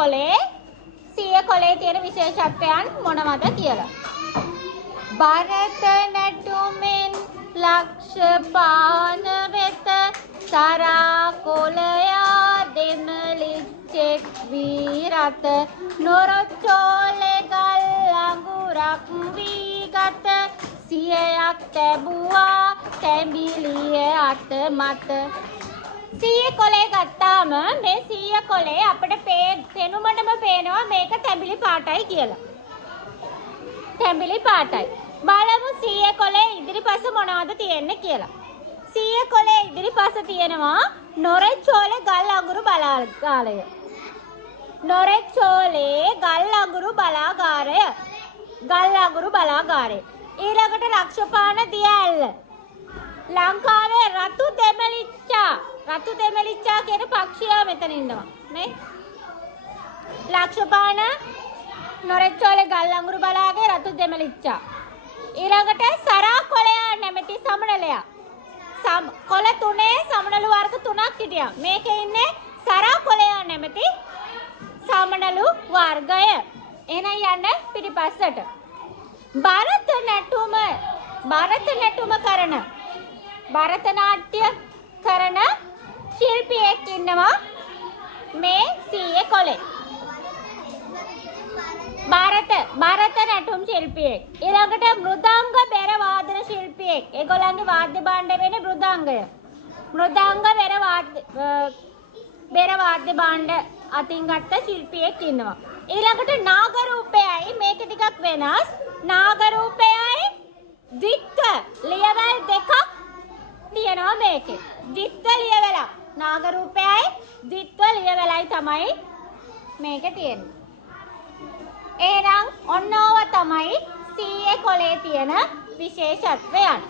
කොලේ තියෙන විශේෂත්වයන් මොනවද කියලා. භරත නැටුමෙන් ලක්ෂ පාන වෙත සරා කොලයා දෙමලිච්චෙක් වීරත නොරොච්චෝලේ ගල් අඟුරක් වී ගත සියයක් තැබුවා තැඹිලිය අත මත. සීය කොලේ ගත්තාම මේ සීය කොලේ අපිට පෙනුමටම පේනවා මේක තැඹිලි පාටයි කියලා. තැඹිලි පාටයි. බලමු සීය කොලේ ඉදිරිපස මොනවද තියෙන්නේ කියලා. සීය කොලේ ඉදිරිපස තියෙනවා නොරොච්චෝලේ ගල් අඟුරු බලාගාරය. නොරොච්චෝලේ ගල් අඟුරු බලාගාරය. ගල් අඟුරු බලාගාරය. ඊළඟට ලක්ෂපාන දිය ඇල්ල. ලංකාවේ රතු දෙමලිච්චා කියන පක්ෂියා මෙතන ඉන්නවා නේ. ලක්ෂපාන නොරොච්චෝලේ ගල් අඟුරු බලාගේ රතු දෙමලිච්චා. ඊළඟට සරා කොලයා නැමැති සමනලයා. කොළ තුනේ සමනලු වර්ග 3ක් හිටියා. මේකේ ඉන්නේ සරා කොලයා නැමැති සමනලු වර්ගය. එහෙනම් යන්න පිටිපස්සට. භරත නාට්‍ය කරන ශිල්පියෙක් ඉන්නවා මේ සීයේ කොලේ. භරත නැටුම් ශිල්පියෙක්. ඊළඟට මෘදංග බෙර වාදන ශිල්පියෙක්. ඒගොල්ලන්ගේ වාද්‍ය භාණ්ඩ වෙන්නේ මෘදංගය. මෘදංග බෙර වාද්‍ය භාණ්ඩ අතින් ගත්ත ශිල්පියෙක් ඉන්නවා. ඊළඟට නාග රූපයයි මේක ටිකක් වෙනස්. නාග රූපයයි ද්විත්ව ලියවැල් දෙකක් තියෙනවා මේකේ. ද්විත්ව ලියවැල. නාග රූපයයි ද්විත්ව ලියවැලයි තමයි මේකේ තියෙන්නේ. එහෙනම් ඔන්න ඕවා තමයි සීයේ කොලේ තියෙන විශේෂත්වයන්.